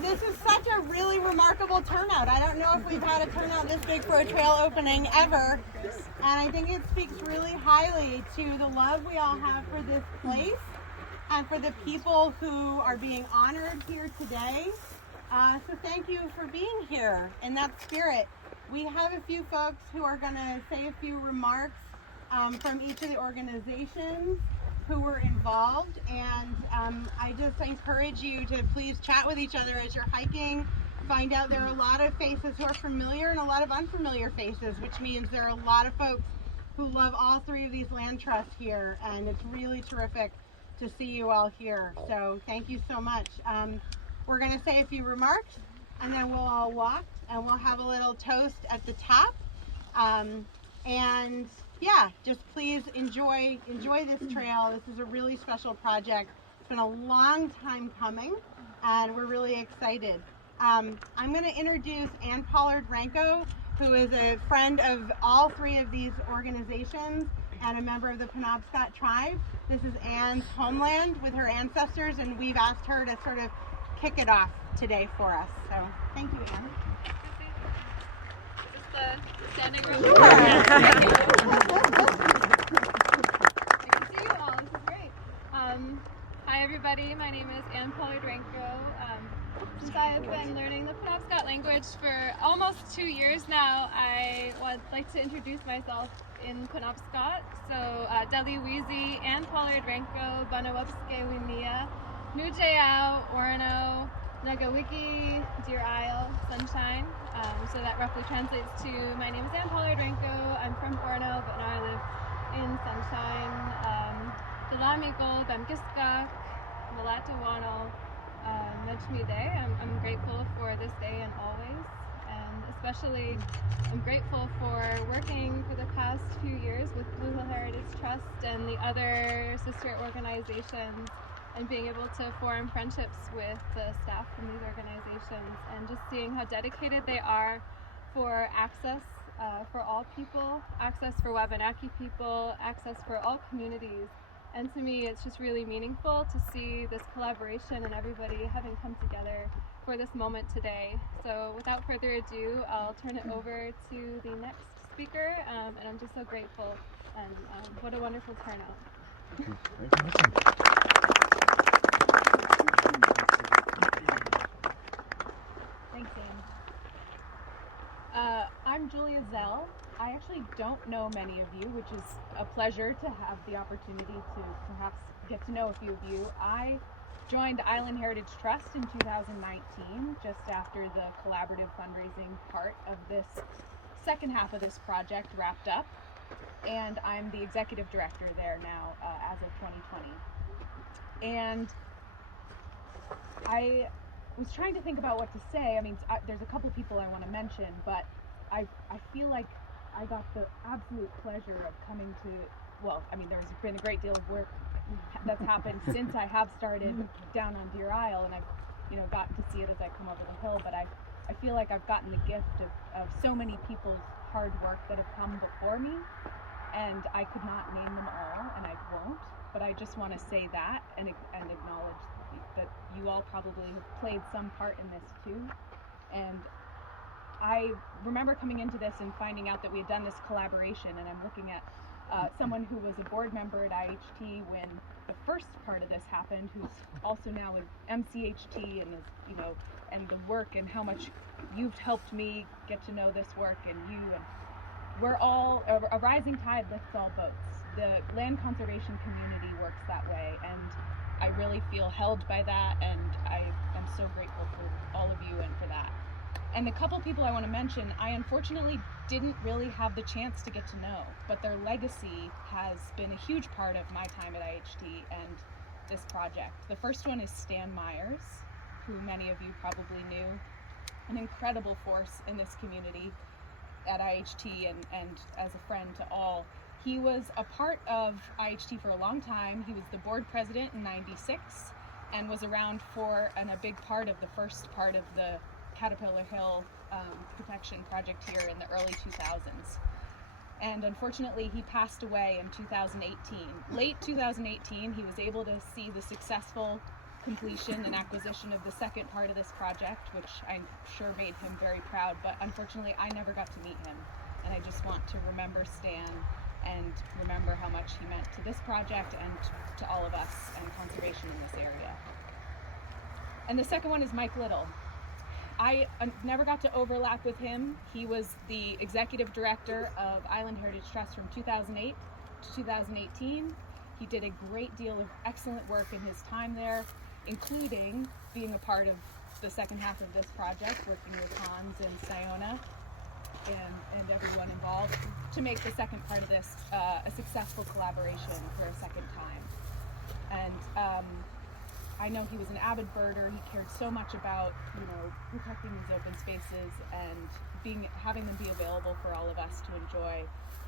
This is such a really remarkable turnout. I don't know if we've had a turnout this big for a trail opening ever. And I think it speaks really highly to the love we all have for this place and for the people who are being honored here today. So thank you for being here in that spirit. We have a few folks who are going to say a few remarks from each of the organizations who were involved, and I just encourage you to please chat with each other as you're hiking. Find out there are a lot of faces who are familiar and a lot of unfamiliar faces, which means there are a lot of folks who love all three of these land trusts here, and it's really terrific to see you all here. So thank you so much. We're going to say a few remarks, and then we'll all walk, and we'll have a little toast at the top. And yeah, just please enjoy this trail. This is a really special project. It's been a long time coming, and we're really excited. I'm going to introduce Ann Pollard-Ranko, who is a friend of all three of these organizations and a member of the Penobscot tribe. This is Ann's homeland with her ancestors, and we've asked her to sort of kick it off today for us. So thank you, Ann. The standing room. Sure. Thank you. I can see you all. This is great. Hi, everybody. My name is Ann Pollard-Ranko. Since I have been learning the Penobscot language for almost 2 years now, I would like to introduce myself in Penobscot. So, Dali Wizi, Ann Pollard-Ranko, Banawapske Winia, Nujayao, Orno, Nagawiki, Deer Isle, Sunshine. So that roughly translates to, my name is Ann Pollard-Ranko, I'm from Orno, but now I live in Sunshine. Dalamigo, Bamgiskak, Malatawano, Mechmide. I'm grateful for this day and always, and especially I'm grateful for working for the past few years with Blue Hill Heritage Trust and the other sister organizations, and being able to form friendships with the staff from these organizations, and just seeing how dedicated they are for access for all people, access for Wabanaki people, access for all communities. And to me, it's just really meaningful to see this collaboration and everybody having come together for this moment today. So without further ado, I'll turn it over to the next speaker, and I'm just so grateful, and what a wonderful turnout. Thanks, Anne. I'm Julia Zell. I actually don't know many of you, which is a pleasure to have the opportunity to perhaps get to know a few of you. I joined Island Heritage Trust in 2019, just after the collaborative fundraising part of this second half of this project wrapped up, and I'm the executive director there now as of 2020. And I was trying to think about what to say. I mean, there's a couple people I want to mention, but I feel like I got the absolute pleasure of coming to, well, I mean, there's been a great deal of work that's happened since I have started down on Deer Isle, and I've, gotten to see it as I come over the hill, but I feel like I've gotten the gift of so many people's hard work that have come before me, and I could not name them all, and I won't, but I just want to say that and acknowledge that you all probably have played some part in this too. And I remember coming into this and finding out that we had done this collaboration, and I'm looking at someone who was a board member at IHT when the first part of this happened, who's also now with MCHT, and is, and the work and how much you've helped me get to know this work, and you, and we're all, a rising tide lifts all boats. The land conservation community works that way, and I really feel held by that, and I am so grateful for all of you and for that. And the couple people I want to mention, I unfortunately didn't really have the chance to get to know, but their legacy has been a huge part of my time at IHT and this project. The first one is Stan Myers, who many of you probably knew, an incredible force in this community at IHT and as a friend to all. He was a part of IHT for a long time. He was the board president in '96 and was around for and a big part of the first part of the Caterpillar Hill protection project here in the early 2000s. And unfortunately, he passed away in 2018. Late 2018, he was able to see the successful completion and acquisition of the second part of this project, which I'm sure made him very proud, but unfortunately I never got to meet him. And I just want to remember Stan and remember how much he meant to this project and to all of us and conservation in this area. And the second one is Mike Little. I never got to overlap with him. He was the executive director of Island Heritage Trust from 2008 to 2018. He did a great deal of excellent work in his time there, including being a part of the second half of this project, working with Hans and Siona and everyone involved to make the second part of this a successful collaboration for a second time. And I know he was an avid birder. He cared so much about, protecting these open spaces and having them be available for all of us to enjoy.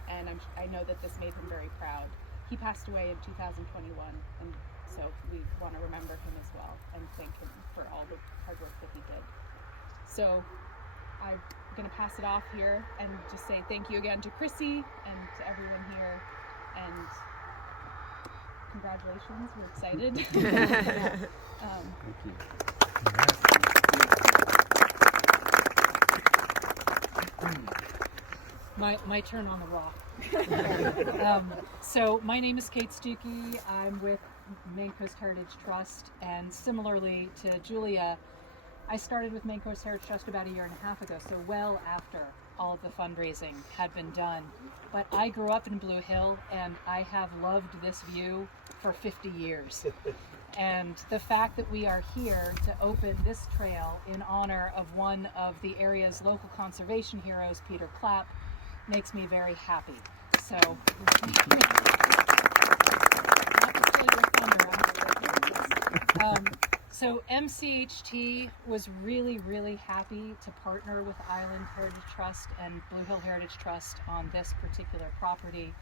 And I know that this made him very proud. He passed away in 2021, and so we want to remember him as well and thank him for all the hard work that he did. So I'm going to pass it off here and just say thank you again to Chrissy and to everyone here, and congratulations, we're excited. Thank you. My turn on the rock. So my name is Kate Stuckey. I'm with Maine Coast Heritage Trust, and similarly to Julia, I started with Maine Coast Heritage Trust about 1.5 years ago, so well after all of the fundraising had been done. But I grew up in Blue Hill, and I have loved this view for 50 years. And the fact that we are here to open this trail in honor of one of the area's local conservation heroes, Peter Clapp, makes me very happy. So, so MCHT was really, really happy to partner with Island Heritage Trust and Blue Hill Heritage Trust on this particular property.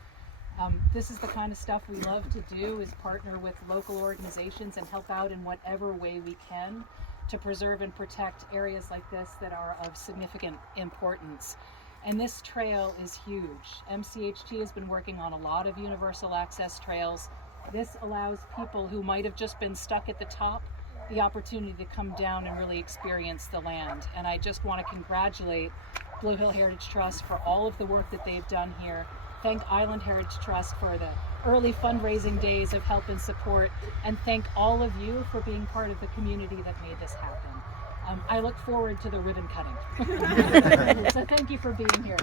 This is the kind of stuff we love to do, is partner with local organizations and help out in whatever way we can to preserve and protect areas like this that are of significant importance. And this trail is huge. MCHT has been working on a lot of universal access trails. This allows people who might have just been stuck at the top the opportunity to come down and really experience the land. And I just want to congratulate Blue Hill Heritage Trust for all of the work that they've done here. Thank Island Heritage Trust for the early fundraising days of help and support, and thank all of you for being part of the community that made this happen. I look forward to the ribbon cutting. So thank you for being here.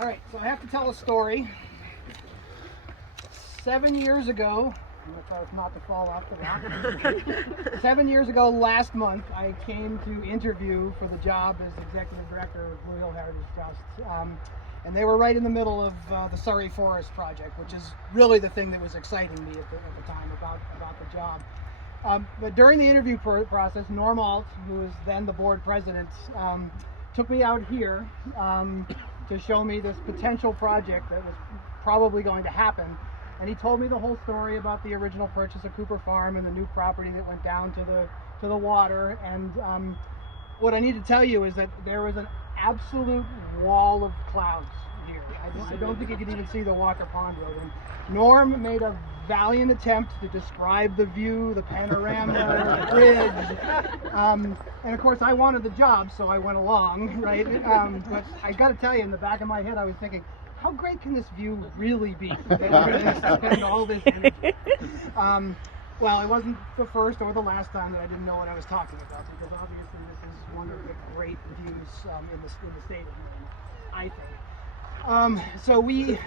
All right, so I have to tell a story. 7 years ago, I'm going to try not to fall off the rock. 7 years ago, last month, I came to interview for the job as executive director of Blue Hill Heritage Trust. And they were right in the middle of the Surrey Forest project, which is really the thing that was exciting me at the time about the job. But during the interview process, Norm Alt, who was then the board president, took me out here to show me this potential project that was probably going to happen. And he told me the whole story about the original purchase of Cooper Farm and the new property that went down to the water. And what I need to tell you is that there was an absolute wall of clouds here. I don't think you could even see the Walker Pond Road. And Norm made a valiant attempt to describe the view, the panorama, the bridge. And of course I wanted the job, so I went along, right? But I got to tell you, in the back of my head I was thinking, how great can this view really be? That we're going to spend all this energy. Well, it wasn't the first or the last time that I didn't know what I was talking about, because obviously this is one of the great views in the state of Maine, I think. So we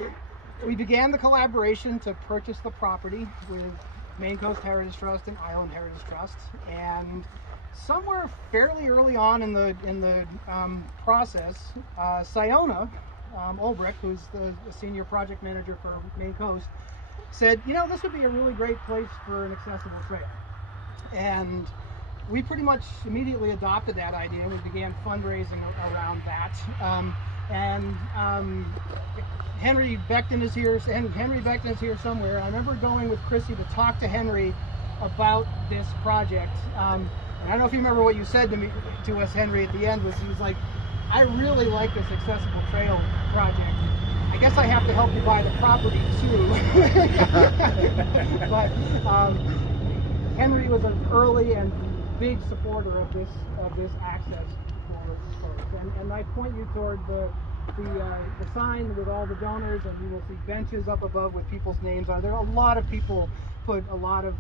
began the collaboration to purchase the property with Maine Coast Heritage Trust and Island Heritage Trust, and somewhere fairly early on in the process, Siona Ulbrich, who's the senior project manager for Maine Coast, said, this would be a really great place for an accessible trail. And we pretty much immediately adopted that idea. We began fundraising around that. Henry Beckton is here. Henry Beckton is here somewhere. I remember going with Chrissy to talk to Henry about this project. And I don't know if you remember what you said to us, Henry, at the end. He was like, I really like this accessible trail project. I guess I have to help you buy the property too. But Henry was an early and big supporter of this access for folks. And I point you toward the sign with all the donors, and you will see benches up above with people's names on there. A lot of people put a lot of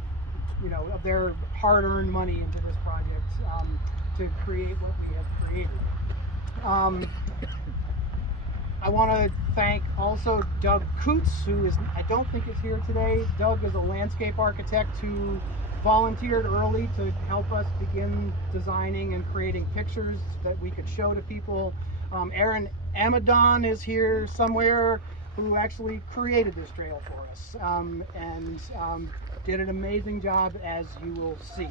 of their hard-earned money into this project to create what we have created. I want to thank also Doug Coots, who I don't think is here today. Doug is a landscape architect who volunteered early to help us begin designing and creating pictures that we could show to people. Aaron Amadon is here somewhere, who actually created this trail for us, and did an amazing job, as you will see.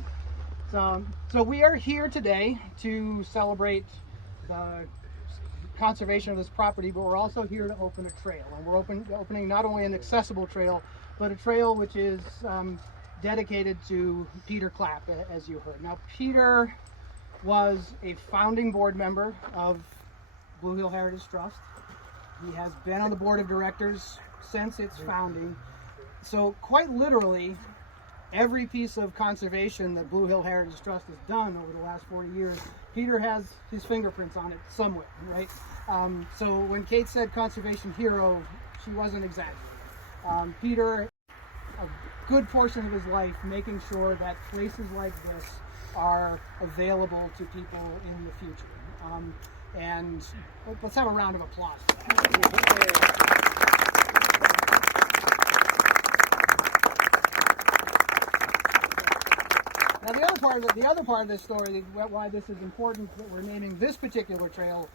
So we are here today to celebrate the conservation of this property, but we're also here to open a trail, and we're opening not only an accessible trail, but a trail which is dedicated to Peter Clapp, as you heard. Now, Peter was a founding board member of Blue Hill Heritage Trust. He has been on the board of directors since its founding. So quite literally, every piece of conservation that Blue Hill Heritage Trust has done over the last 40 years, Peter has his fingerprints on it somewhere, right? So when Kate said conservation hero, she wasn't exaggerating. Peter, a good portion of his life making sure that places like this are available to people in the future. And let's have a round of applause for that. Now the other part of this story, why this is important that we're naming this particular trail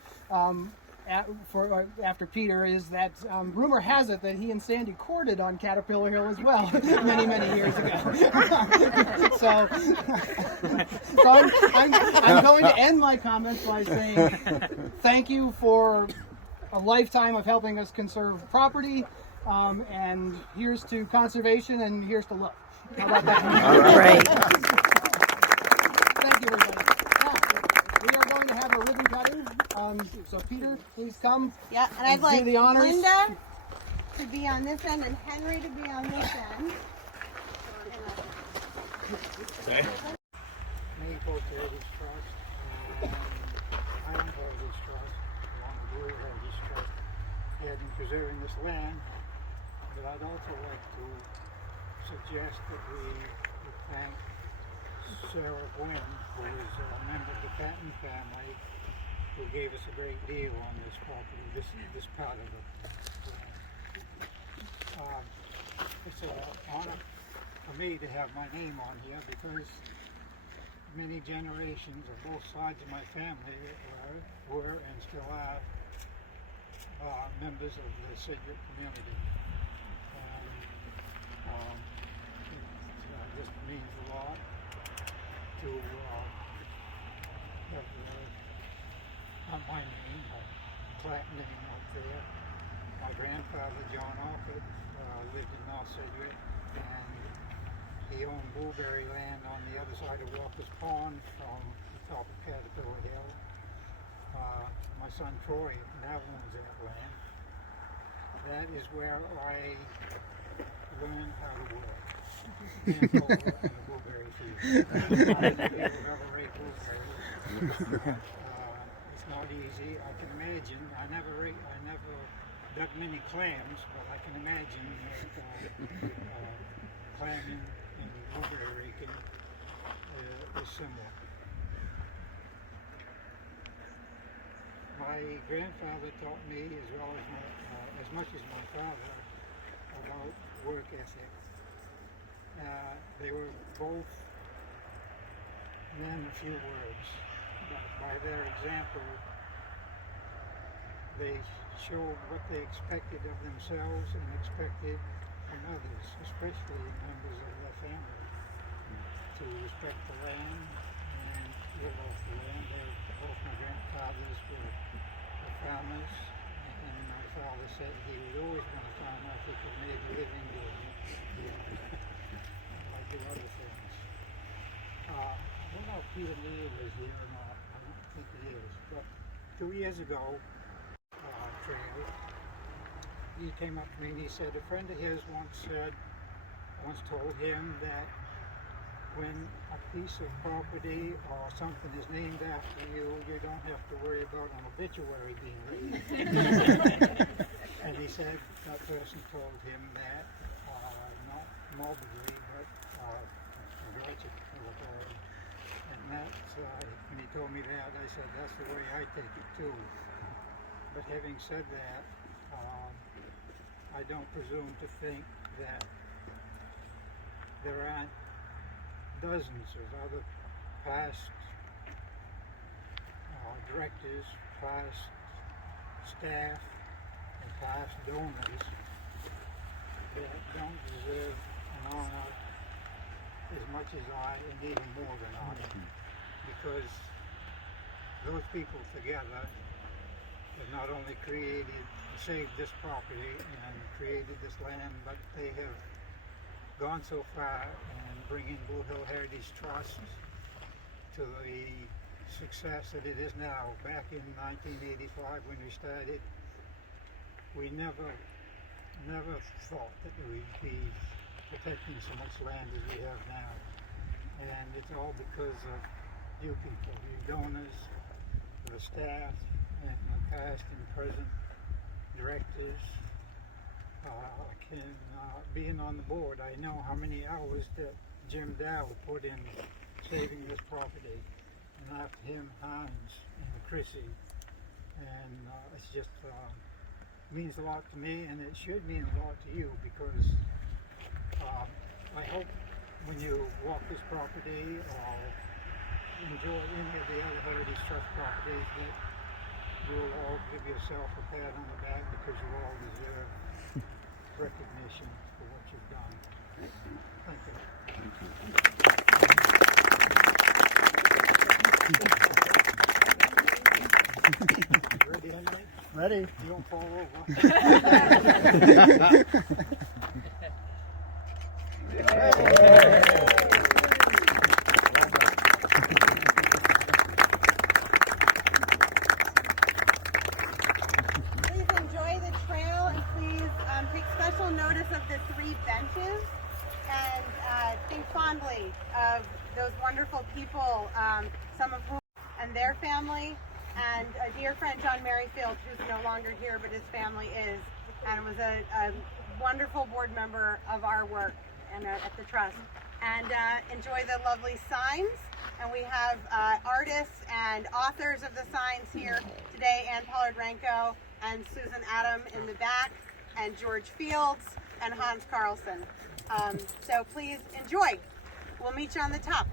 after Peter, is that rumor has it that he and Sandy courted on Caterpillar Hill as well many years ago. so I'm going to end my comments by saying thank you for a lifetime of helping us conserve property, and here's to conservation, and here's to love. How about that? All right. Thank you, everybody. Now, we are going to have a ribbon cutting. So Peter, please come. Yeah, and I'd like the honors. Linda to be on this end and Henry to be on this end. Maine Coast Heritage Trust, Island Heritage Trust, along with Blue Heritage Trust, in preserving this land. But I'd also like to suggest that we thank Sarah Gwynn, who is a member of the Patton family, who gave us a great deal on this property, this part of it. It's an honor for me to have my name on here, because many generations of both sides of my family were and still are members of the Signet community. And it just means a lot to have my name, Clapp name up there. My grandfather, John Orchard, lived in North Signet, and he owned blueberry land on the other side of Walker's Pond from the top of Caterpillar Hill. My son Troy now owns that land. That is where I learned how to work and over in the blueberry field. I didn't ever rate blueberries. It's not easy. I can imagine. I never dug many clams, but I can imagine that clamming and blueberry raking is similar. My grandfather taught me, as well as much as my father, about work ethic. They were both men of few words, but by their example, they showed what they expected of themselves and expected from others, especially members of their family, to respect the land and live off the land. Both my grandfathers were farmers, and my father said he would always been a farmer if he could make a living doing it. Like the other things. I don't know if Peter Neal is here or not. I don't think he is. But 2 years ago, trail, he came up to me and he said a friend of his once told him that when a piece of property or something is named after you, you don't have to worry about an obituary being written. And he said that person told him that, not morbidly, but congratulatory. And that's, when he told me that, I said, that's the way I take it too. But having said that, I don't presume to think that there aren't dozens of other past directors, past staff, and past donors that don't deserve an honor as much as I, and even more than I, because those people together have not only saved this property and created this land, but they have gone so far in bringing Blue Hill Heritage Trust to the success that it is now. Back in 1985 when we started, we never thought that we'd be protecting so much land as we have now. And it's all because of you people, you donors, the staff, and the past and present directors. Being on the board, I know how many hours that Jim Dow put in saving this property, and after him, Hans and Chrissy, and it's just means a lot to me, and it should mean a lot to you, because I hope when you walk this property or enjoy any of the other Heritage Trust properties that you'll all give yourself a pat on the back, because you all deserve recognition for what you've done. Thank you. Ready? You don't fall over. Please enjoy the trail, and please take special notice of the 3 benches, and think fondly of those wonderful people, some of whom and their family, and a dear friend, John Merrifield, who's no longer here, but his family is, and was a wonderful board member of our work and at the Trust. And enjoy the lovely signs. And we have artists and authors of the signs here today, Ann Pollard-Ranko and Susan Adam in the back, and George Fields and Hans Carlson. So please enjoy. We'll meet you on the top.